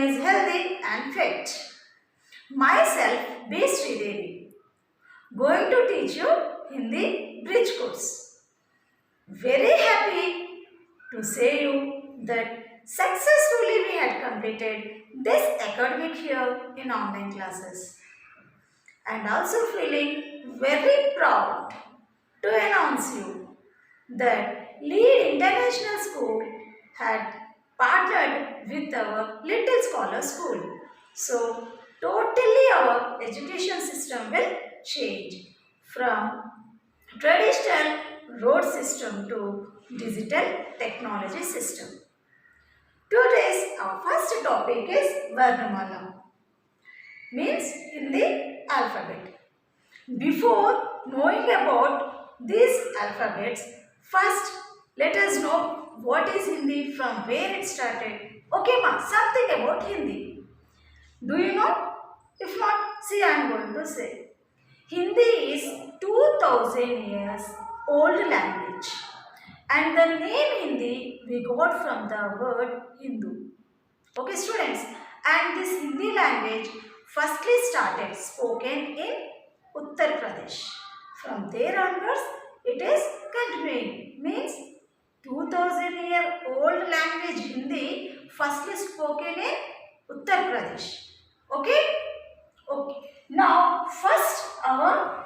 everyone is healthy and fit. Myself, B. Sridevi, going to teach you Hindi Bridge course. Very happy to say you that successfully we had completed this academic year in online classes. And also feeling very proud to announce you that Lead International School had partnered with our Little Scholar School. So, totally our education system will change from traditional road system to digital technology system. Today's our first topic is Varnamala, means in the alphabet. Before knowing about these alphabets, first let us know what is Hindi, from where it started. Okay ma, something about Hindi. Do you know? If not, see I am going to say. Hindi is 2000 years old language, and the name Hindi we got from the word Hindu. Okay students, and this Hindi language firstly started spoken in Uttar Pradesh. From there onwards it is continuing, means 2000-year-old language Hindi firstly spoken in Uttar Pradesh. Okay? Okay. Now our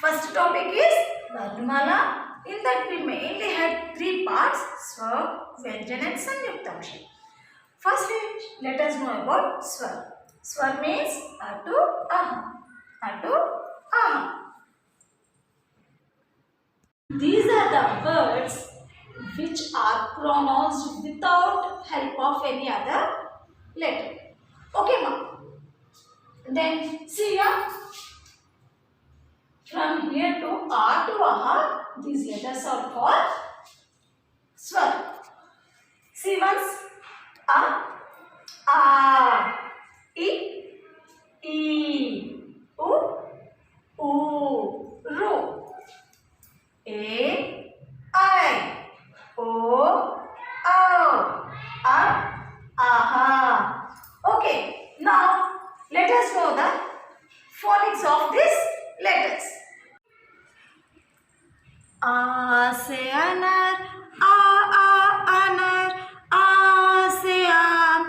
first topic is Varnamala. In that we mainly had three parts: Swar, Vyanjan and Sanyuktamshi. Firstly, let us know about Swar. Swar means A to Aha. A to Aha. These are the words which are pronounced without help of any other letter. Okay, ma. Then see here. From here to A to Aha, these letters are called Swar. See once. A, I, U, Ru. A, I, O, Aha. Okay, now let us know the phonics of these letters. A se anar, anar, A se am,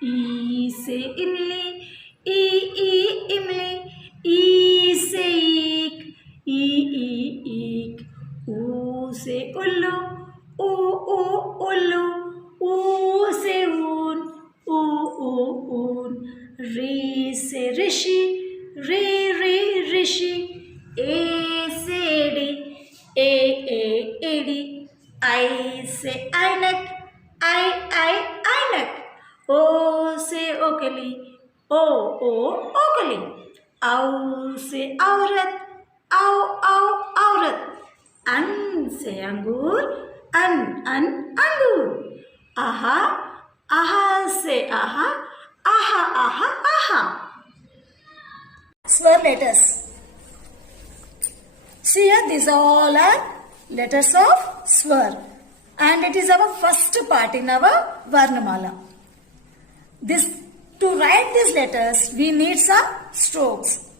I se imli, imli, I se ik, ik, U se ullu, ullu, U se un, Re se rishi, rishi, A se edi, I se ainak, ainak, O se okali, okali, Au se aurat, aurat, An se angur, angur, Aha se aha. Swar letters. See here, these all are letters of Swar, and it is our first part in our Varnamala. To write these letters, we need some strokes.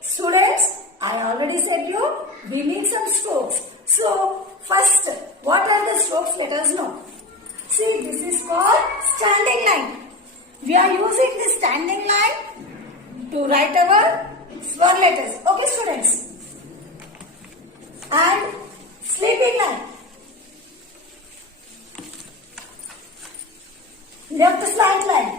Students, I already said you, we need some strokes. So, first, what are the strokes? Let us know. See, this is called standing line. We are using this standing line to write our Swar letters. Okay, students? And sleeping line. Left slant line.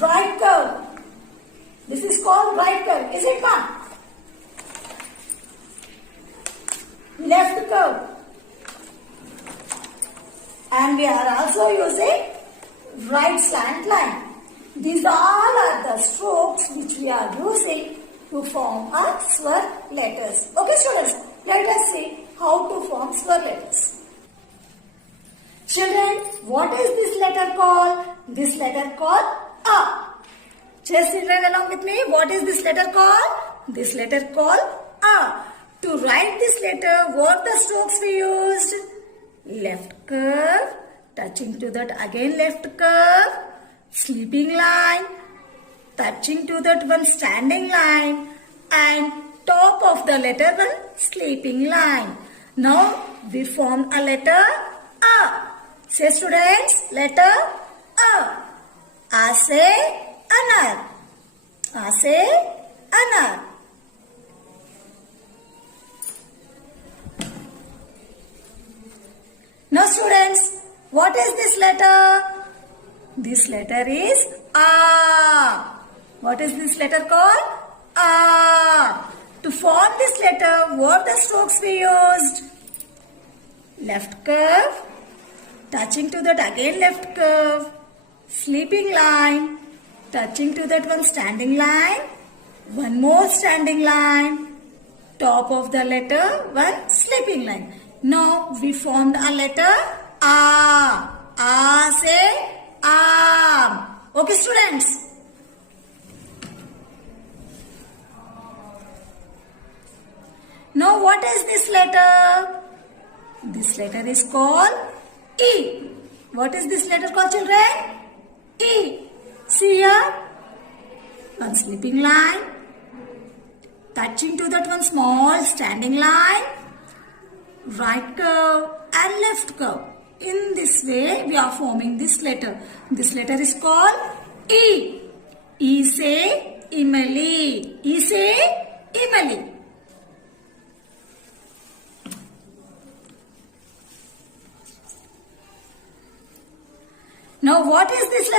Right curve. This is called right curve. Is it fun? Left curve. And we are also using right slant line. These all are the strokes which we are using to form our Swar letters. Okay students, let us see how to form Swar letters. Children, what is this letter called? This letter called A. Just children along with me, what is this letter called? This letter called A. To write this letter, what the strokes we used? Left curve, touching to that again left curve, sleeping line, touching to that one standing line, and top of the letter one sleeping line. Now we form a letter A. Say students, letter A. A say anar. A say anar. Now students, what is this letter? This letter is A. What is this letter called? A. To form this letter, what the strokes we used? Left curve, touching to that again left curve, sleeping line, touching to that one standing line, one more standing line, top of the letter, one sleeping line. Now we formed a letter A. A say arm. Okay students. Now what is this letter? This letter is called E. What is this letter called children? E. See here. One sleeping line. Touching to that one small standing line. Right curve and left curve. In this way we are forming this letter. This letter is called E. E say Emily. E say Emily. Now what is this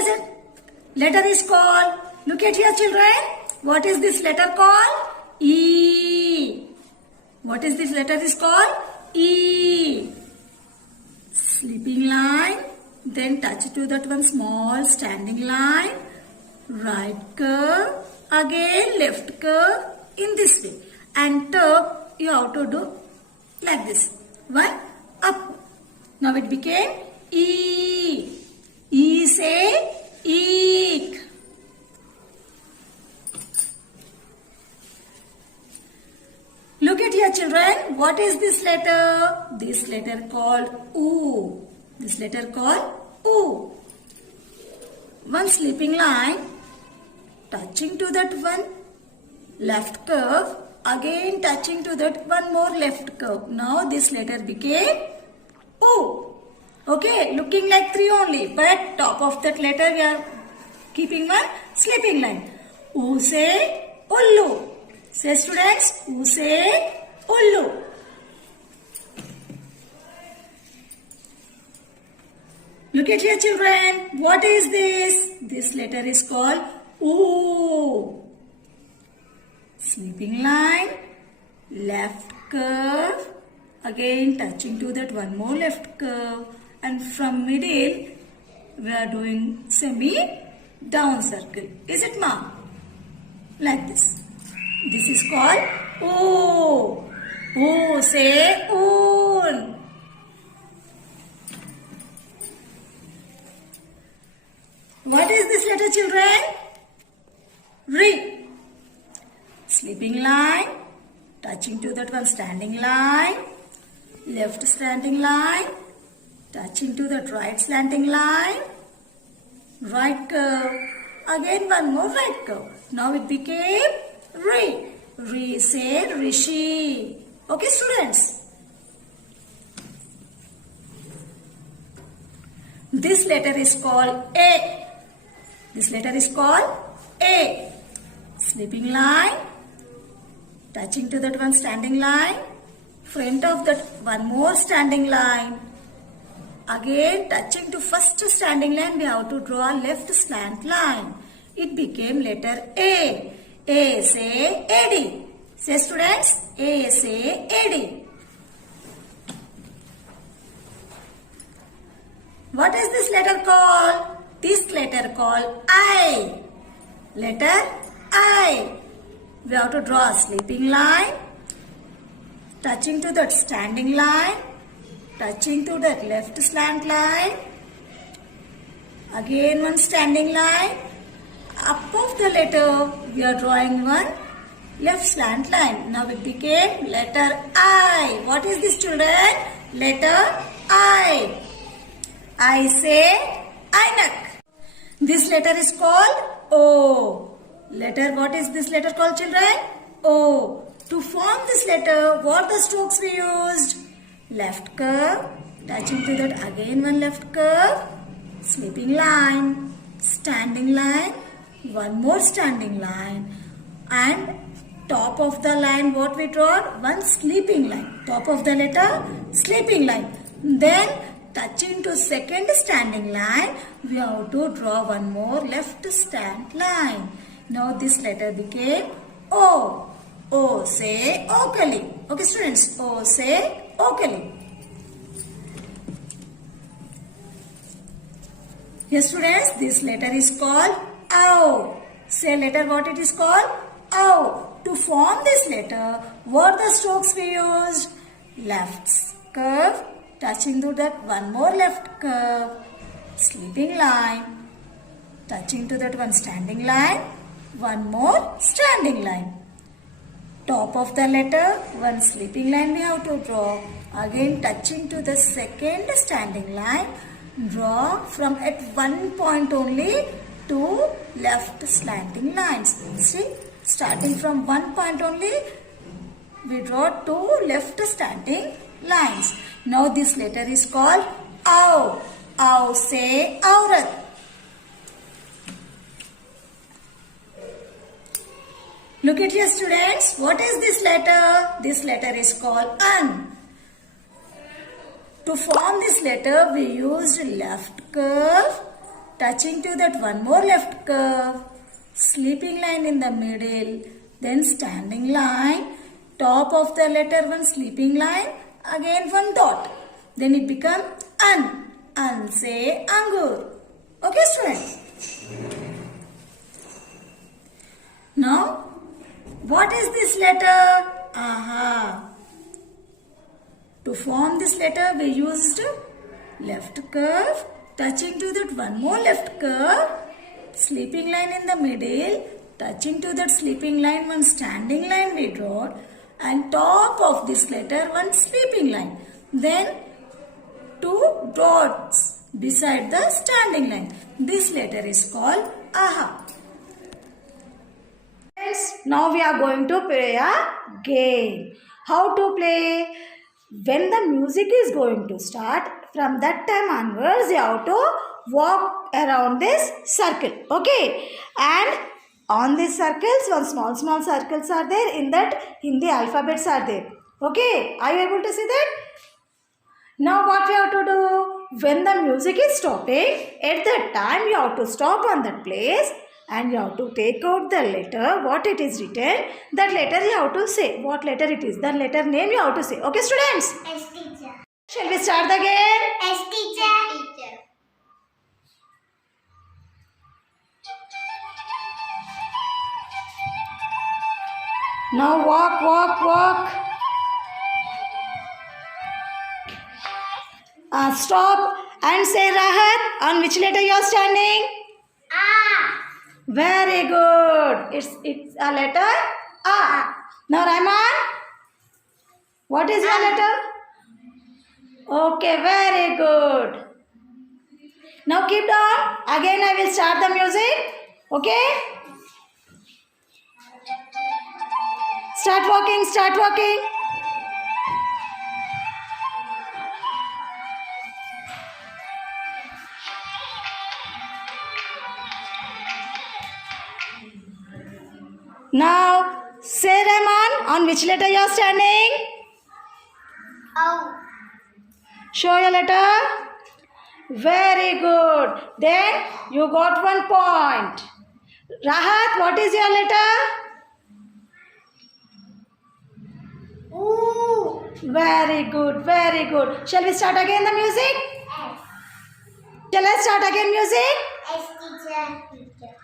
letter is called? Look at here children. What is this letter called? E. What is this letter is called? E. Sleeping line. Then touch to that one small standing line. Right curve. Again left curve. In this way. And top you have to do like this. One up. Now it became E. E say eek. Look at here children. What is this letter? This letter called Oo. This letter called Oo. One sleeping line. Touching to that one left curve. Again touching to that one more left curve. Now this letter became Oo. Okay, looking like 3 only, but top of that letter we are keeping one sleeping line. U say ullu. Say students, U say ullu. Look at here children. What is this? This letter is called U. Sleeping line, left curve, again touching to that one more left curve. And from middle, we are doing semi-down circle. Is it ma'am? Like this. This is called O. O say oon. What is this letter children? Re. Sleeping line, touching to that one standing line, left standing line, touching to that right slanting line, right curve, again one more right curve. Now it became Re. Re say Rishi. Okay students. This letter is called A. This letter is called A. Sleeping line, touching to that one standing line, front of that one more standing line. Again touching to first standing line we have to draw left slant line. It became letter A. A say AD. Say students, A say AD. What is this letter called? This letter called I. Letter I. We have to draw a sleeping line, touching to that standing line, touching to that left slant line, again one standing line. Up of the letter we are drawing one left slant line. Now it became letter I. What is this, children? Letter I. I say Ainak. This letter is called O. Letter, what is this letter called, children? O. To form this letter, what the strokes we used? Left curve, touching to that again one left curve, sleeping line, standing line, one more standing line, and top of the line what we draw? One sleeping line. Top of the letter, sleeping line. Then touching to second standing line, we have to draw one more left stand line. Now this letter became O. O say Okali. Okay students, O say Okali. Yes students, this letter is called Ow. Say letter what it is called? Ow. To form this letter, what the strokes we used? Left curve, touching to that one more left curve, sleeping line, touching to that one standing line, one more standing line. Top of the letter, one sleeping line we have to draw. Again touching to the second standing line, draw from at one point only two left slanting lines. See, starting from one point only, we draw two left standing lines. Now this letter is called Ow. Ow say Aurat. Look at here students. What is this letter? This letter is called An. To form this letter, we used left curve, touching to that one more left curve, sleeping line in the middle, then standing line, top of the letter one sleeping line, again one dot. Then it becomes An. An say Angur. Okay students? Now, what is this letter? Aha. To form this letter, we used left curve, touching to that one more left curve, sleeping line in the middle, touching to that sleeping line, one standing line we draw, and top of this letter, one sleeping line. Then two dots beside the standing line. This letter is called Aha. Now we are going to play a game. How to play? When the music is going to start, from that time onwards you have to walk around this circle. Okay? And on these circles, one small circles are there. In that, Hindi alphabets are there. Okay? Are you able to see that? Now what we have to do? When the music is stopping, at that time you have to stop on that place. And you have to take out the letter, what it is written, that letter you have to say. What letter it is, that letter name you have to say. Okay students? S teacher. Shall we start the game? S teacher. Teacher. Now walk. Stop and say Rahat. On which letter you are standing? Ah. Very good. It's a letter A. Now Rahman, what is your letter? Okay, very good. Now keep down. Again I will start the music. Okay? Start walking. Now, say Rahman, on which letter you are standing? O. Show your letter. Very good. Then, you got 1 point. Rahat, what is your letter? U. Very good. Shall we start again the music? S. Shall I start again music? S teacher. Teacher.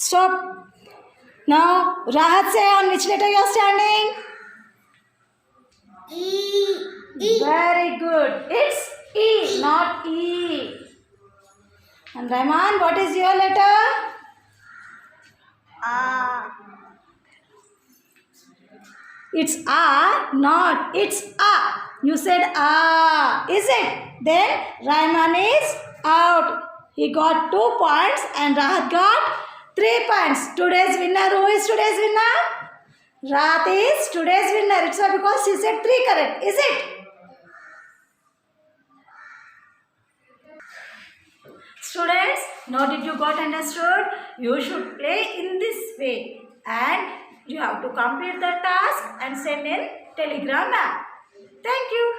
Stop. Now, Rahat, say on which letter you are standing? E. Very good. It's E, not E. And Rahman, what is your letter? A. It's A, not it's A. You said A, is it? Then Rahman is out. He got 2 points and Rahat got 3 points. Today's winner, who is today's winner? Rahat is today's winner. It's why because she said 3 correct, is it? Students, now did you got understood? You should play in this way and you have to complete the task and send in Telegram app. Thank you.